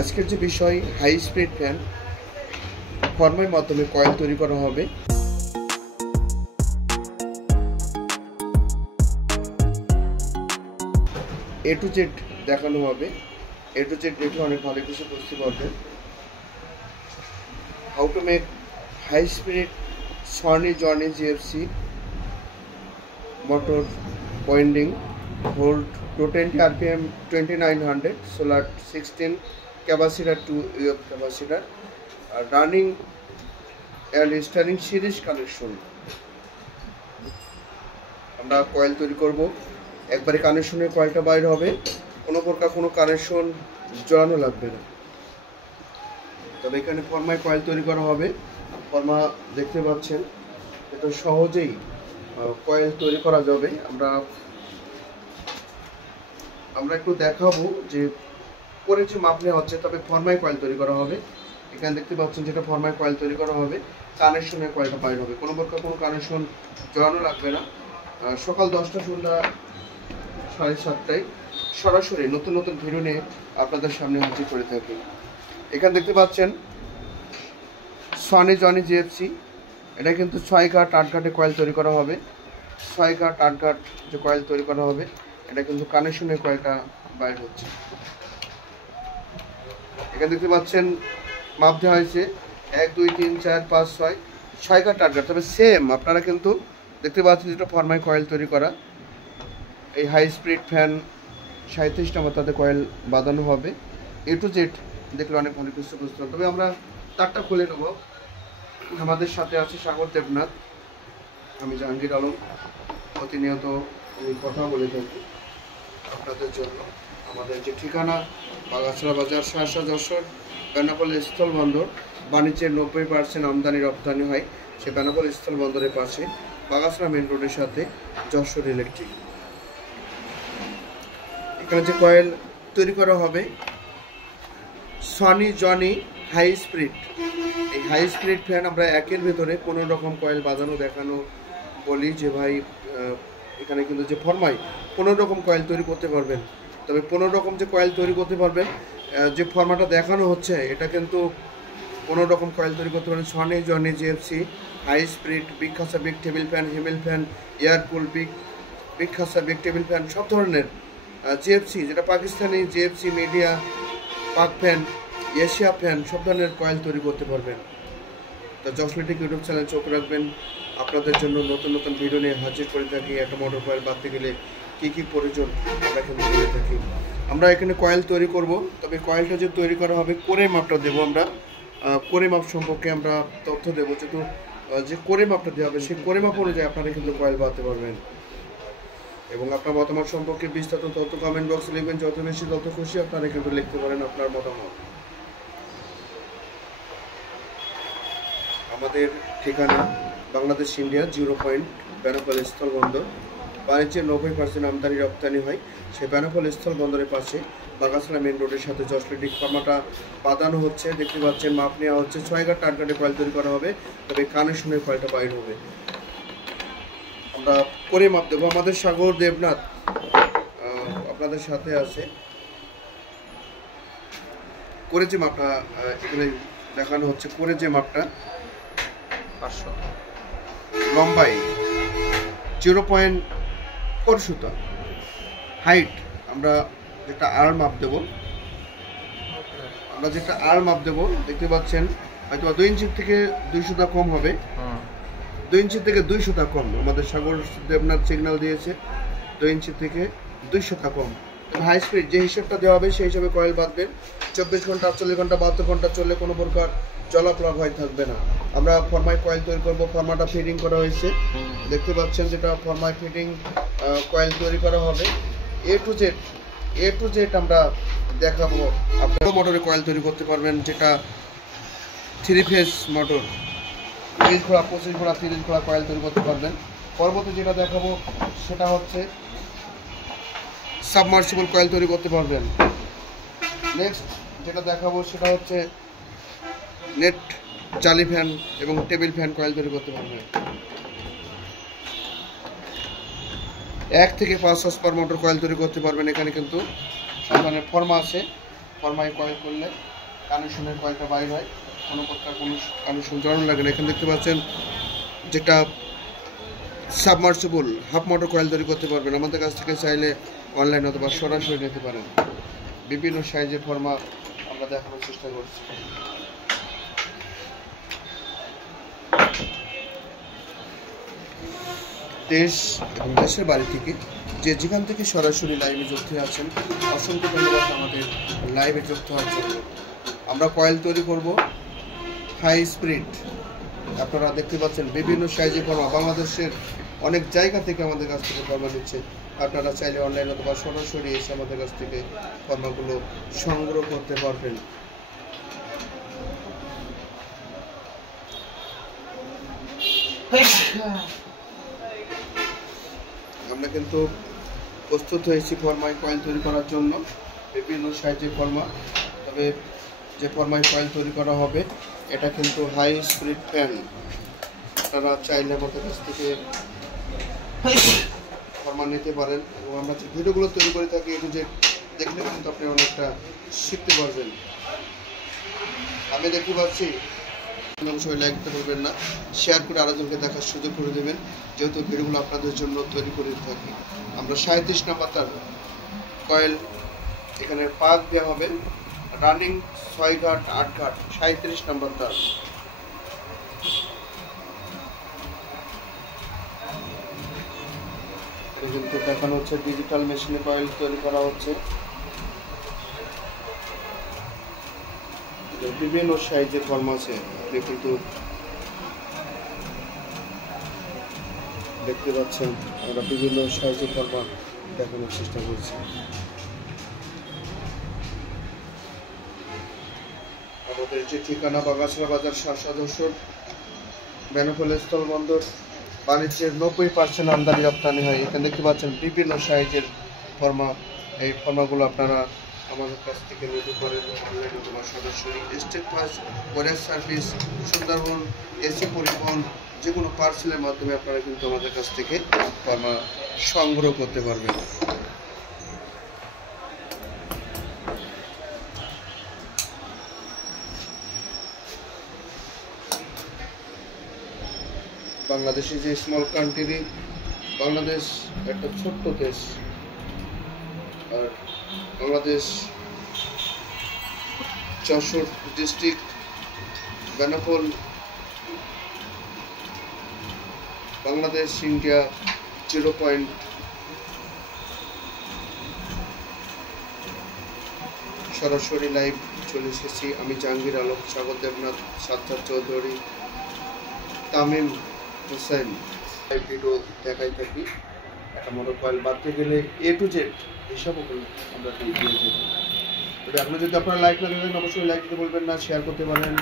আজকের যে বিষয় হাই স্পিড ফ্যান ফর্মের মাধ্যমে কয়েল তৈরি করা হবে। এ টু জেড দেখানো হবে। এ টু জেড দেখলে অনেক ভালো কিছু বুঝতে পারবেন। How to make high speed Sony Johnny GFC motor winding, volt 220 rpm 2900, solar 16 capacitor to UF capacitor, running and steering series connection। আমরা কয়েল তৈরি করব, একবারে কানেকশনের কয়েলটা বাইর হবে, কোনো প্রকার কোনো কানেকশন জড়ানো লাগবে না। তবে এখানে ফর্মায় কয়েল তৈরি করা হবে। ফর্মা দেখতে পাচ্ছেন, এটা সহজেই কয়েল তৈরি করা যাবে। আমরা একটু দেখাবো যে পরে যে মাপ নেওয়া হচ্ছে, তবে ফর্মায় কয়েল তৈরি করা হবে। এখানে দেখতে পাচ্ছেন যেটা ফর্মায় কয়েল তৈরি করা হবে, কানেকশনের কয়েলটা বাইর হবে, কোনো প্রকার কোনো কানেকশন জড়ানো লাগবে না। সকাল 10টা সন্ধ্যা 7:30টায় সরাসরি নতুন নতুন ভিডিও নিয়ে আপনাদের সামনে হাজির করে থাকি। এখানে দেখতে পাচ্ছেন সনি জনি জিএফসি, এটা কিন্তু 6 কাঠ 8 কাঠে কয়েল তৈরি করা হবে। 6 কাঠ 8 কাঠ যে কয়েল তৈরি করা হবে, এটা কিন্তু কানেকশনের কয়েলটা বাইর হচ্ছে। এখানে দেখতে পাচ্ছেন মাপ দেওয়া হয়েছে 1 2 3 4 5 6 6 কাঠ 8 কাঠ। তবে সেম আপনারা কিন্তু দেখতে পাচ্ছেন যেটা ফর্মায় কয়েল তৈরি করা। এই হাই স্পিড ফ্যান 37 নম্বর তাতে কয়েল বাঁধানো হবে। এ টু জেড দেখলে অনেক ভালো কিছু বুঝতে হবে। তবে আমরা তারটা খুলে নেব। আমাদের সাথে আছে সাগর দেবনাথ, আমি জাহাঙ্গীর আলম। প্রতিনিয়ত আমি কথা বলে থাকি আপনাদের জন্য। আমাদের যে ঠিকানা বাগাছড়া বাজার, সহসা যশোর বেনাপোল স্থল বন্দর, বাণিজ্যের 90% আমদানি রপ্তানি হয় সে বেনাপোল স্থল বন্দরের পাশে, বাগাছড়া মেন রোডের সাথে যশোর ইলেকট্রিক। এখানে যে কয়েল তৈরি করা হবে সনি জনি হাই স্পিড। এই হাই স্পিড ফ্যান আমরা একের ভেতরে কোনো রকম কয়েল বাঁধানো দেখানো বলি যে ভাই এখানে কিন্তু যে ফর্মায় 15 রকম কয়েল তৈরি করতে পারবেন। তবে 15 রকম যে কয়েল তৈরি করতে পারবেন, যে ফর্মাটা দেখানো হচ্ছে এটা কিন্তু 15 রকম কয়েল তৈরি করতে পারবেন। Sony Johnny GFC high speed, big খাসা বিগ টেবিল ফ্যান, হিমেল ফ্যান, এয়ারকুল বিগ খাসা বিগ টেবিল ফ্যান, সব ধরনের জিএফসি, যেটা Pakistani GFC, Midea, Pak fan, Asia fan, সব ধরনের কয়েল তৈরি করতে পারবেন। তো যশোলিটিক ইউটিউব চ্যানেল চোখ রাখবেন, আপনাদের জন্য নতুন নতুন ভিডিও নিয়ে হাজির করে থাকি। একটা মোটর কয়েল বাঁধতে গেলে কী কী প্রয়োজন আমরা কিন্তু করে থাকি। আমরা এখানে কয়েল তৈরি করব, তবে কয়েলটা যে তৈরি করা হবে কোরে মাপটা দেবো আমরা। কোরে মাপ সম্পর্কে আমরা তথ্য দেবো, যেহেতু যে কোরে মাপটা দেওয়া হবে সেই কোরে মাপ অনুযায়ী আপনারা কিন্তু কয়েল বাঁধতে পারবেন। এবং আপনার মতামত সম্পর্কে বিস্তারিত তথ্য কমেন্ট বক্সে লিখবেন। যত বেশি তত খুশি আপনারা কিন্তু লিখতে পারেন আপনার মতামত। আমাদের ঠিকানা বাংলাদেশ ইন্ডিয়া 0 পয়েন্ট বেনাপোল স্থল বন্দর, বাণিজ্যের 90% আমদানি রপ্তানি হয় সেই বেনাপোল স্থল বন্দরের পাশে, বাগাছড়া মেন রোডের সাথে যশোলিটিক। ফর্মাটা বাঁধানো হচ্ছে, দেখতে পাচ্ছেন মাপ নেওয়া হচ্ছে। 6 কাঠ 8 কাঠে কয়েল তৈরি করা হবে, তবে কানেকশনের কয়েলটা বাইর হবে। আমরা করে মাপ দেবো। আমাদের সাগর দেবনাথ আপনাদের সাথে আছে। করে যে মাপটা এখানে দেখানো হচ্ছে, করে যে মাপটা 500 লম্বাই 0.4 সুতা, হাইট আমরা যেটা আর মাপ দেব, দেখতে পাচ্ছেন হয়তো 2 ইঞ্চি থেকে 2 সুতা কম হবে। 2 ইঞ্চি থেকে 2 সুতা কম আমাদের সাগর দেবনাথ সিগন্যাল দিয়েছে, 2 ইঞ্চি থেকে 2 সুতা কম। হাই স্পিড যে হিসাবটা দেওয়া হবে সেই হিসাবে কয়েল বাঁধবেন। 24 ঘন্টা 48 ঘন্টা 72 ঘন্টা চললে কোনো প্রকার জলাপ্লাব ভয় থাকবে না। আমরা ফর্মায় কয়েল তৈরি করব। ফর্মাটা ফিটিং করা হয়েছে, দেখতে পাচ্ছেন যেটা ফর্মায় ফিটিং কয়েল তৈরি করা হবে। এ টু জেড আমরা দেখাবো। আপনারা মোটরে কয়েল তৈরি করতে পারবেন, যেটা 3 ফেজ মোটর, 30 ঘোড়া 25 ঘোড়া 30 ঘোড়া কয়েল তৈরি করতে পারবেন। পরবর্তী যেটা দেখাবো সেটা হচ্ছে সাবমার্সিবল কয়েল তৈরি করতে পারবেন। নেক্সট যেটা দেখাবো সেটা হচ্ছে নেট জালি ফ্যান এবং টেবিল ফ্যান কয়েল তৈরি করতে পারবেন। 1 থেকে 5 হর্স পাওয়ার মোটর কয়েল তৈরি করতে পারবেন। এখানে কিন্তু সব ধরনের ফর্মা আছে, ফরমাই কয়েল করলে কানেকশনের কয়েলটা বাইর হয়, কোনো প্রকার কোনো কানেকশন জড়ানো লাগে না। এখানে দেখতে পাচ্ছেন যেটা সাবমার্সিবল হাফ মোটর কয়েল তৈরি করতে পারবেন। আমাদের কাছ থেকে চাইলে অনলাইন অথবা সরাসরি নিতে পারেন। বিভিন্ন সাইজের ফর্মা আমরা দেখানোর চেষ্টা করছি। দেশ এবং দেশের বাড়ি থেকে যেখান থেকে সরাসরি লাইভে যুক্ত আছেন, অসংখ্য ধন্যবাদ আমাদের লাইভে যুক্ত হওয়ার জন্য। আমরা কয়েল তৈরি করব হাই স্পিড। আপনারা দেখতে পাচ্ছেন বিভিন্ন সাইজের ফর্মা, বাংলাদেশের অনেক জায়গা থেকে আমাদের কাছ থেকে ফর্মা নিচ্ছে। আপনারা চাইলে অনলাইন অথবা সরাসরি এসে আমাদের কাছ থেকে ফর্মাগুলো সংগ্রহ করতে পারবেন। আমরা কিন্তু প্রস্তুত হয়েছি ফরমাই কয়েল তৈরি করার জন্য, বিভিন্ন সাইজের ফর্মা। তবে যে ফরমাই কয়েল তৈরি করা হবে এটা কিন্তু হাই স্পিড ফ্যান। আপনারা চাইলে আমাদের কাছ থেকে ফরমা নিতে পারেন এবং আমরা যে ভিডিওগুলো তৈরি করে থাকি একটু যে দেখলে কিন্তু আপনি অনেকটা শিখতে পারবেন। আমি দেখতে পাচ্ছি অবশ্যই লাইক দিতে ভুলবেন না, শেয়ার করে আরেকজনকে দেখার সুযোগ করে দেবেন, যেহেতু ভিডিওগুলো আপনাদের জন্য তৈরি করে থাকি। আমরা 37 নাম্বার তার কয়েল এখানে পাক দেওয়া হবে, রানিং 6 ঘাট 8 ঘাট 37 নাম্বার তার। কিন্তু দেখানো হচ্ছে ডিজিটাল মেশিনে কয়েল তৈরি করা হচ্ছে। বিভিন্ন সাইজের ফর্ম আছে, আপনি কিন্তু দেখতে পাচ্ছেন। আমরা বিভিন্ন সাইজের ফর্মা দেখানোর চেষ্টা করছি। আমাদের যে ঠিকানা বাগাছড়া বাজার 7 যশোর বেনাপোল স্থলবন্দর, বাণিজ্যের 90% আমদানি রপ্তানি হয়। এখানে দেখতে পাচ্ছেন বিভিন্ন সাইজের ফর্মা। এই ফর্মাগুলো আপনারা আমাদের কাছ থেকে নিতে পারেন অনলাইন অথবা সরাসরি। স্টেট ফার্স্ট কোরিয়ার সার্ভিস, সুন্দরবন, এসি পরিবহন, যে কোনো পার্সেলের মাধ্যমে আপনারা কিন্তু আমাদের কাছ থেকে ফর্মা সংগ্রহ করতে পারবেন। বাংলাদেশে যে স্মল কান্ট্রি, বাংলাদেশ একটা ছোট্ট দেশ, আর Bangladesh Jessore district Benapole, Bangladesh India 0 point. সরাসরি লাইভ চলে এসেছি। আমি জাহাঙ্গীর আলম, সাগর দেবনাথ, সাজ্জাদ চৌধুরী, তামিম হোসেন ভিডিও দেখাই থাকি। একটা মোটর কয়েল বাঁধতে গেলে A to Z হিসাবও আমরা দিয়ে থাকি। তবে আপনি যদি আপনারা লাইক না দেবেন অবশ্যই লাইক দিতে বলবেন না, শেয়ার করতে পারেন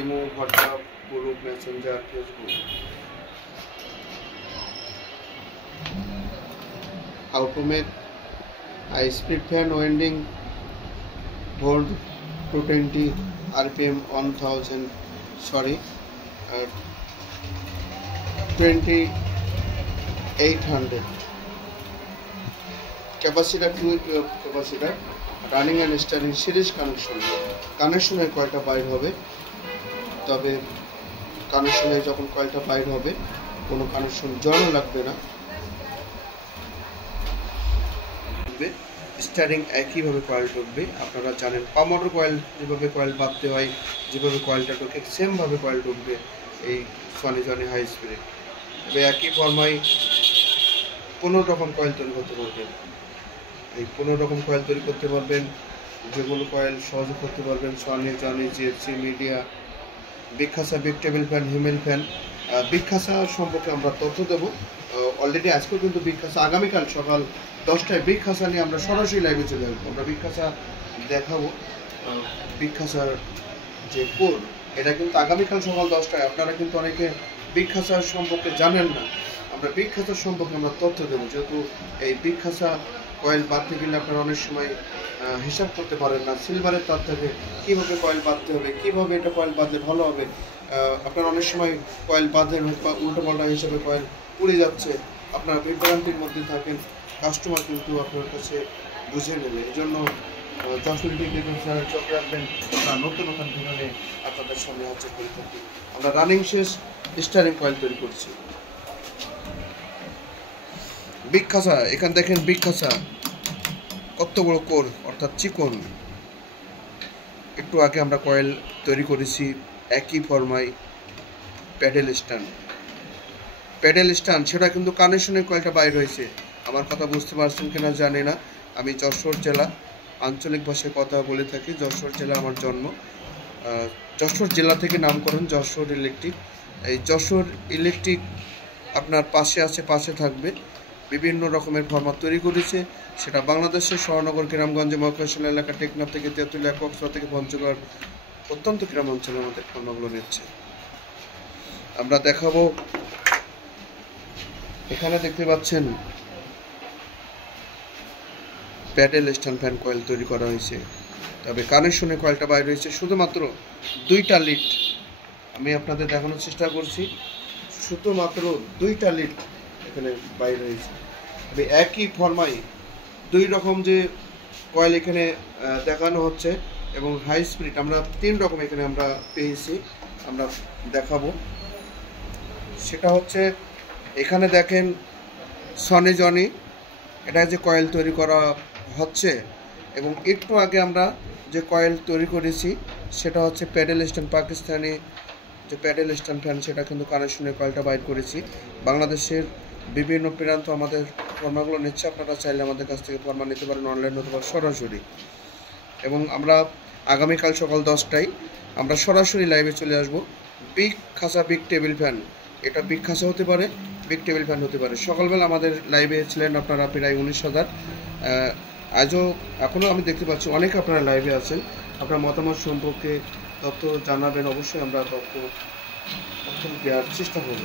imo, WhatsApp, group, Messenger, Facebook. How to make high speed fan winding, volt 220, RPM 1000, 2800, capacitor 2 capacitor, running and starting series connection। কানেকশনের কয়েলটা বাইর হবে, তবে কানেকশনে যখন কয়েলটা বাইর হবে কোনো কানেকশন জড়ানো লাগবে না। স্টারিং একইভাবে কয়েল ঢুকবে। আপনারা জানেন পাম মোটর কয়েল যেভাবে কয়েল বাঁধতে হয়, যেভাবে কয়েলটা ঢুকে সেমভাবে কয়েল ঢুকবে এই সনি হাই স্পিডে। তবে একই ফর্মায় 15 রকম কয়েল তৈরি করতে পারবেন। এই 15 রকম কয়েল তৈরি করতে পারবেন, যেগুলো কয়েল সহজে করতে পারবেন Sony, Johnny, GFC, media, big খাসা, বিগ টেবিল ফ্যান, হিমেল ফ্যান। বিগ খাসা সম্পর্কে আমরা তথ্য দেবো অলরেডি। আজকেও কিন্তু বিগ খাসা, আগামীকাল সকাল 10টায় বিগ খাসা নিয়ে আমরা সরাসরি লাইভে চলে আসবো। আমরা বিগ খাসা দেখাবো। বিগ খাসার যে কোর, এটা কিন্তু আগামীকাল সকাল 10টায়। আপনারা কিন্তু অনেকে বিগ খাসার সম্পর্কে জানেন না, আমরা বিগ খাসার সম্পর্কে আমরা তথ্য দেবো। যেহেতু এই বিগ খাসা কয়েল বাঁধতে গেলে আপনারা অনেক সময় হিসাব করতে পারেন না, সিলভারের তার থেকে কীভাবে কয়েল বাঁধতে হবে, কীভাবে এটা কয়েল বাঁধলে ভালো হবে। আপনারা অনেক সময় কয়েল বাঁধেন বা উল্টো পাল্টা হিসাবে কয়েল পুড়ে যাচ্ছে, আপনারা বিভ্রান্তির মধ্যে থাকেন। কাস্টমার কিন্তু আপনার কাছে বুঝে নেবে। এই জন্য যশোর টেকনিক্যাল চ্যানেল চোখ রাখবেন। আমরা নতুন নতুন ভিডিও নিয়ে আপনাদের সামনে হাজির করে থাকি। আমরা রানিং শেষ স্টারিং কয়েল তৈরি করছি। বিগ খাসা, এখানে দেখেন বিগ খাসা কত বড় কোর অর্থাৎ চিকন। একটু আগে আমরা কয়েল তৈরি করেছি একই ফর্মায় প্যাডেল স্ট্যান্ড, সেটা কিন্তু কানেকশনের কয়েলটা বাইর হয়েছে। আমার কথা বুঝতে পারছেন কিনা জানি না। আমি যশোর জেলা, আঞ্চলিক ভাষায় কথা বলে থাকি। যশোর জেলা আমার জন্ম, যশোর জেলা থেকে নামকরণ যশোর ইলেকট্রিক। এই যশোর ইলেকট্রিক আপনার পাশে আছে, পাশে থাকবে। বিভিন্ন রকমের ফরমাত তৈরি করেছে, সেটা বাংলাদেশের শহরনগর, গ্রামগঞ্জে, মহাকাশল এলাকা, টেকনাফ থেকে তেঁতুলিয়া, কক্সবাজার থেকে পঞ্চগড়, অত্যন্ত গ্রাম অঞ্চলে আমাদের ফর্মাগুলো নিচ্ছে। আমরা দেখাবো, এখানে দেখতে পাচ্ছেন প্যাডেল স্ট্যান্ড ফ্যান কয়েল তৈরি করা হয়েছে, তবে কানেকশনে কয়েলটা বাইরে হয়েছে শুধুমাত্র 2টা লিড। আমি আপনাদের দেখানোর চেষ্টা করছি, শুধুমাত্র 2টা লিড এখানে বাইরে হয়েছে। তবে একই ফর্মাই 2 রকম যে কয়েল এখানে দেখানো হচ্ছে, এবং হাই স্পিড আমরা 3 রকম এখানে আমরা পেয়েছি, আমরা দেখাবো। সেটা হচ্ছে এখানে দেখেন সনি জনি, এটা যে কয়েল তৈরি করা হচ্ছে, এবং একটু আগে আমরা যে কয়েল তৈরি করেছি সেটা হচ্ছে প্যাডেল স্ট্যান্ড, পাকিস্তানি যে প্যাডেল স্ট্যান্ড ফ্যান, সেটা কিন্তু কানেকশনের কয়েলটা বাইর করেছি। বাংলাদেশের বিভিন্ন প্রান্ত আমাদের ফর্মাগুলো নিচ্ছে। আপনারা চাইলে আমাদের কাছ থেকে ফর্মা নিতে পারেন, অনলাইন হতে পারেন, সরাসরি। এবং আমরা আগামীকাল সকাল 10টায় আমরা সরাসরি লাইভে চলে আসব। বিগ খাসা বিগ টেবিল ফ্যান, এটা বিগ খাসা হতে পারে, বিগ টেবিল ফ্যান হতে পারে। সকালবেলা আমাদের লাইভে ছিলেন আপনারা প্রায় 19,000। আজও এখনও আমি দেখতে পাচ্ছি অনেক আপনারা লাইভে আছেন। আপনার মতামত সম্পর্কে তথ্য জানাবেন, অবশ্যই আমরা তথ্য দেওয়ার চেষ্টা করব।